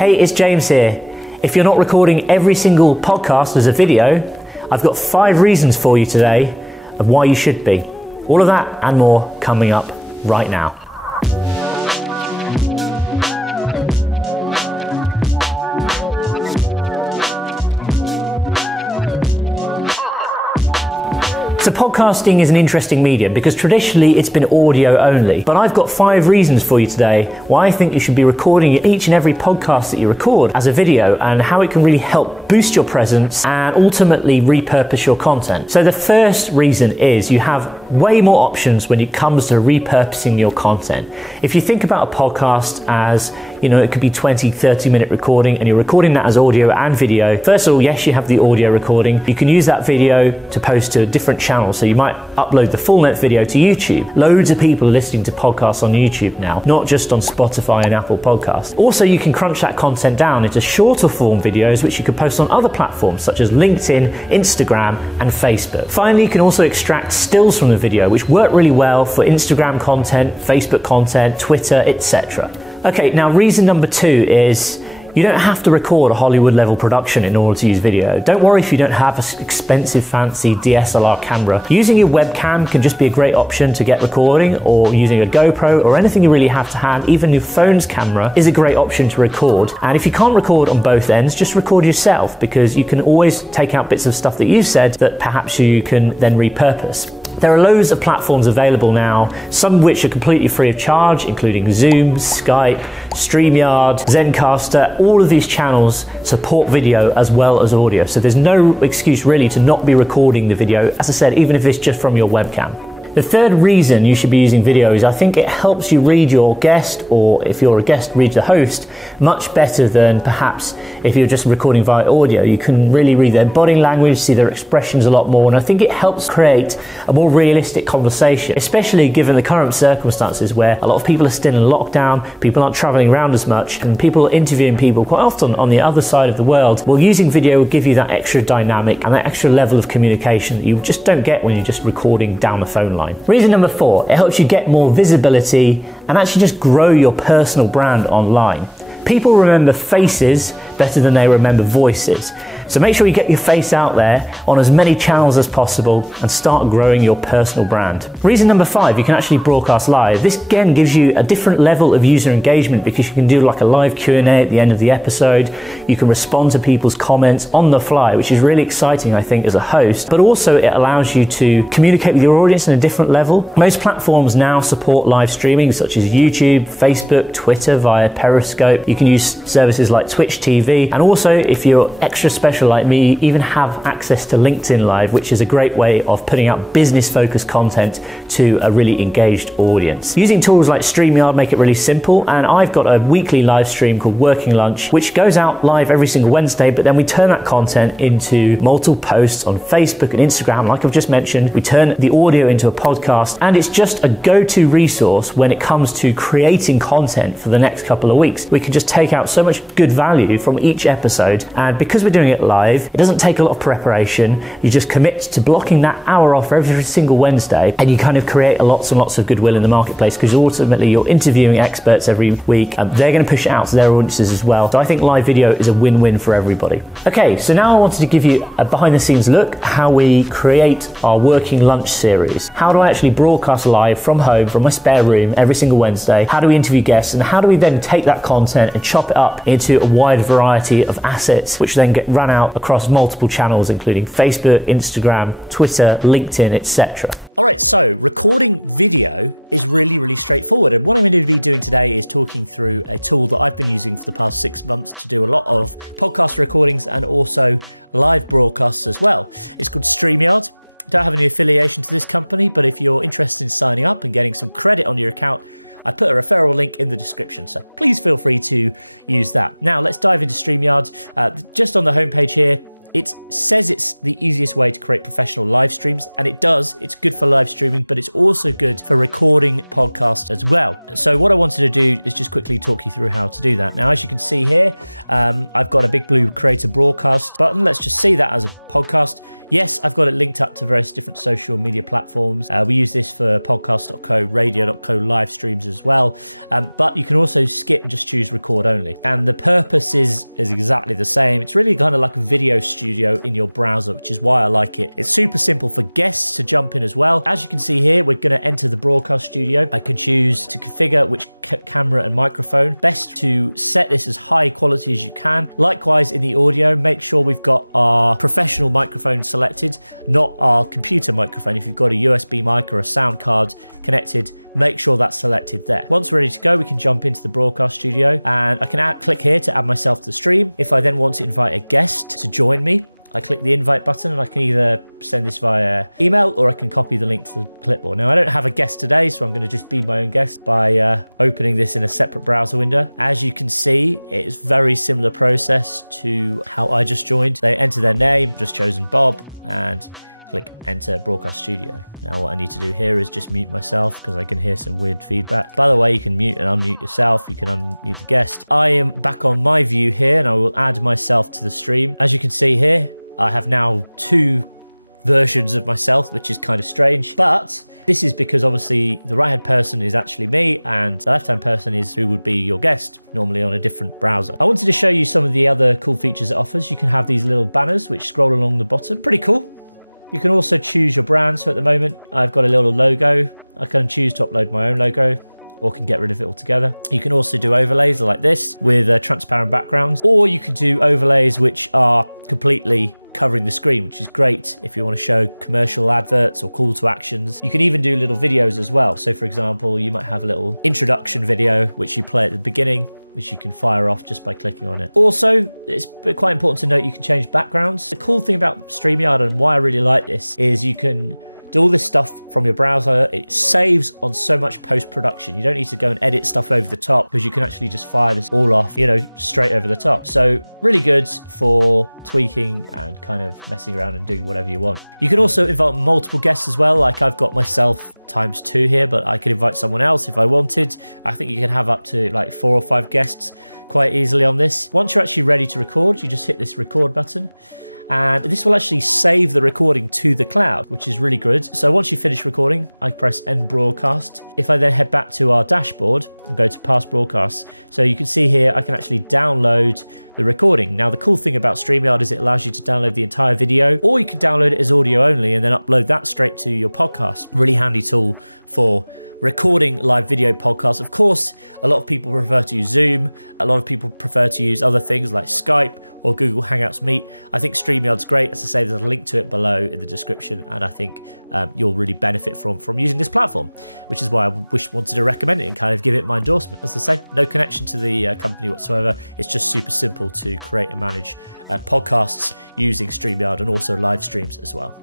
Hey, it's James here. If you're not recording every single podcast as a video, I've got 5 reasons for you today of why you should be. All of that and more coming up right now. So podcasting is an interesting medium because traditionally it's been audio only, but I've got 5 reasons for you today why I think you should be recording each and every podcast that you record as a video and how it can really help boost your presence and ultimately repurpose your content. So the first reason is you have way more options when it comes to repurposing your content. If you think about a podcast as, it could be 20-30 minute recording and you're recording that as audio and video. First of all, yes, you have the audio recording. You can use that video to post to different channels. So you might upload the full length video to YouTube. Loads of people are listening to podcasts on YouTube now, not just on Spotify and Apple Podcasts. Also, you can crunch that content down into shorter form videos, which you can post on other platforms such as LinkedIn, Instagram, and Facebook. Finally, you can also extract stills from the video, which work really well for Instagram content, Facebook content, Twitter, etc. Okay, now reason number 2 is you don't have to record a Hollywood level production in order to use video. Don't worry if you don't have an expensive fancy DSLR camera. Using your webcam can just be a great option to get recording, or using a GoPro or anything you really have to hand. Even your phone's camera is a great option to record. And if you can't record on both ends, just record yourself, because you can always take out bits of stuff that you've said that perhaps you can then repurpose. There are loads of platforms available now, some of which are completely free of charge, including Zoom, Skype, StreamYard, Zencaster. All of these channels support video as well as audio, so there's no excuse really to not be recording the video, as I said, even if it's just from your webcam. The third reason you should be using video is I think it helps you read your guest, or if you're a guest, read the host, much better than perhaps if you're just recording via audio. You can really read their body language, see their expressions a lot more, and I think it helps create a more realistic conversation, especially given the current circumstances where a lot of people are still in lockdown, people aren't traveling around as much, and people are interviewing people quite often on the other side of the world. Well, using video will give you that extra dynamic and that extra level of communication that you just don't get when you're just recording down the phone line. Reason number 4, it helps you get more visibility and actually just grow your personal brand online. People remember faces better than they remember voices. So make sure you get your face out there on as many channels as possible and start growing your personal brand. Reason number 5, you can actually broadcast live. This again gives you a different level of user engagement because you can do like a live Q&A at the end of the episode. You can respond to people's comments on the fly, which is really exciting, I think, as a host, but also it allows you to communicate with your audience on a different level. Most platforms now support live streaming, such as YouTube, Facebook, Twitter via Periscope. You can use services like Twitch TV, and also if you're extra special like me, even have access to LinkedIn Live, which is a great way of putting out business-focused content to a really engaged audience. Using tools like StreamYard make it really simple, and I've got a weekly live stream called Working Lunch, which goes out live every single Wednesday, but then we turn that content into multiple posts on Facebook and Instagram, like I've just mentioned. We turn the audio into a podcast, and it's just a go-to resource when it comes to creating content for the next couple of weeks. We can just take out so much good value from each episode, and because we're doing it live, it doesn't take a lot of preparation. You just commit to blocking that hour off every single Wednesday, and you kind of create lots and lots of goodwill in the marketplace, because ultimately you're interviewing experts every week. They're going to push it out to their audiences as well. So I think live video is a win-win for everybody. Okay, so now I wanted to give you a behind-the-scenes look how we create our Working Lunch series. How do I actually broadcast live from home, from my spare room every single Wednesday? How do we interview guests, and how do we then take that content and chop it up into a wide variety of assets, which then get run out across multiple channels, including Facebook, Instagram, Twitter, LinkedIn, etc. All right, so recording video is really straightforward. And what I'm going to be doing today is talking through a tool that I've been using for the past 6 months to do a lot of podcast recordings and also live broadcasts as well. It's called StreamYard. Don't have any affiliation to this company, but if you're interested in signing up and getting some credit on your account, I put a referral link in the description, so please feel free to use that. Now let's dive into StreamYard. Just on the homepage here, it says it's the easiest way to create professional live streams, and it does. It's good for live streaming, but it's also good for recording podcasts as well. So what I wanted to do is just quickly talk you through how to do that. Now, as you can see here, I've got a big blue create a broadcast button. Let's just see that as a podcast. Yes, I've got it linked up to various different social media platforms. We use this for podcast.co, radio.co live streams as well. But you can also skip and just choose record only. And the purpose is exactly the same. It's really kind of like a video studio in your browser, which is why I like it. It's super simple for guests to jump in as well. As you can see here, we're going to enter the broadcast studio. I can choose to configure which camera and microphone. Best to set this as high quality as you can. Likewise, in the audio, make sure we've got our professional microphone selected, not our computer microphone. If you've got a USB mic or a sound card connected, make sure that's selected there. Once we're ready to go, we can jump into the broadcast studio, and I can click here to add myself to the stream. If I then want to invite a guest to join me, I click the invite button, and I can either send this via email or I can copy the link to the clipboard. Now, I don't have a guest today, so I'm going to just be my own guest by opening this in a separate browser window. As you can see, it's very similar process to how I just joined. They enter their name, just chosen Bob, and click enter broadcast studio. Now what I need to do here is just mute myself because I can hear some weird feedback. By the way, you can mute and unmute yourself. You can unmute the guest. I am back on my view here, and I will add myself to the stream. As you can see here, I have now 2 versions of myself, which is kind of strange, but this is because obviously the right-hand person is actually me and the left-hand person is who would be your guest, normally on a different browser. I wanted to show you some of the other cool features it offers. You can have these little banners which scroll along the bottom. Pretty cool. You can also choose your brand. So at the moment, I've got a little logo. I can choose to upload my own logo, or can get rid of it altogether. You can also do overlays like this with transparent backgrounds, or you could do overlays which are completely covering the screen, which is great if you want to show commercial adverts or call to actions. You can even do little videos as well. So for example, you might have a little introduction video which you play at the beginning, which you can fire off just by clicking on it. Also, it's quite important to note you can change backgrounds. The cool thing about StreamYard and why I really like this is you can do all this stuff from your browser. It saves on so much post-production. You don't need to go and edit stuff over the top because you can actually just fire this all off, you know, straight over the top. So really good for tweaking and kind of messing around and doing whatever you want. You can also invite multiple guests as well. Like I've got myself ×2 here, but I could invite someone else if I wanted. I think you can have up to like 4 or 5 guests quite easily on this. Once you're actually ready to record, you just hit this record button. And this will actually save the recording to the cloud, which is really good. So once you finish recording, I press end broadcast. If I then head back to our dashboard and go to past broadcasts, so you can see here, I can actually download the recording. Now, the cool thing about StreamYard is it allows you to download the entire video, or you can download it as audio only and then upload that straight to your podcast. Really handy tool for recording live video podcasts. Of course, a lot of people prefer to use Zoom. A lot of people prefer to use other things like Skype or Google Hangouts Meet. I think StreamYard's great. As I say, there's a link to it below in the description, and I think you'll really benefit from using this platform, which is why I wanted to recommend it and kind of give it my endorsement. As I say, no connection to the company whatsoever. It's just super simple to create and manage podcasts using StreamYard and also live streams as well.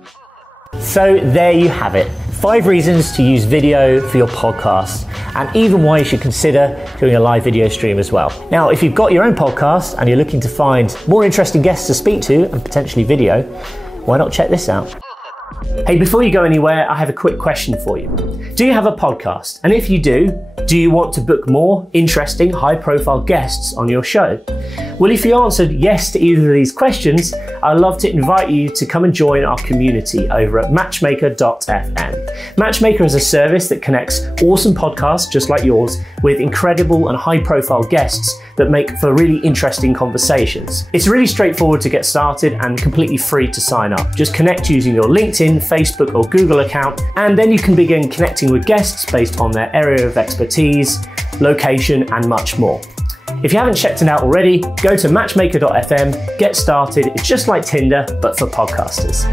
So there you have it. 5 reasons to use video for your podcast, and even why you should consider doing a live video stream as well. Now, if you've got your own podcast and you're looking to find more interesting guests to speak to and potentially video, why not check this out? Hey, before you go anywhere, I have a quick question for you. Do you have a podcast? And if you do you want to book more interesting, high-profile guests on your show? Well, if you answered yes to either of these questions, I'd love to invite you to come and join our community over at matchmaker.fm. Matchmaker is a service that connects awesome podcasts just like yours with incredible and high-profile guests that make for really interesting conversations. It's really straightforward to get started and completely free to sign up. Just connect using your LinkedIn, Facebook or Google account, and then you can begin connecting with guests based on their area of expertise, location, and much more. If you haven't checked it out already, go to matchmaker.fm, get started. It's just like Tinder, but for podcasters.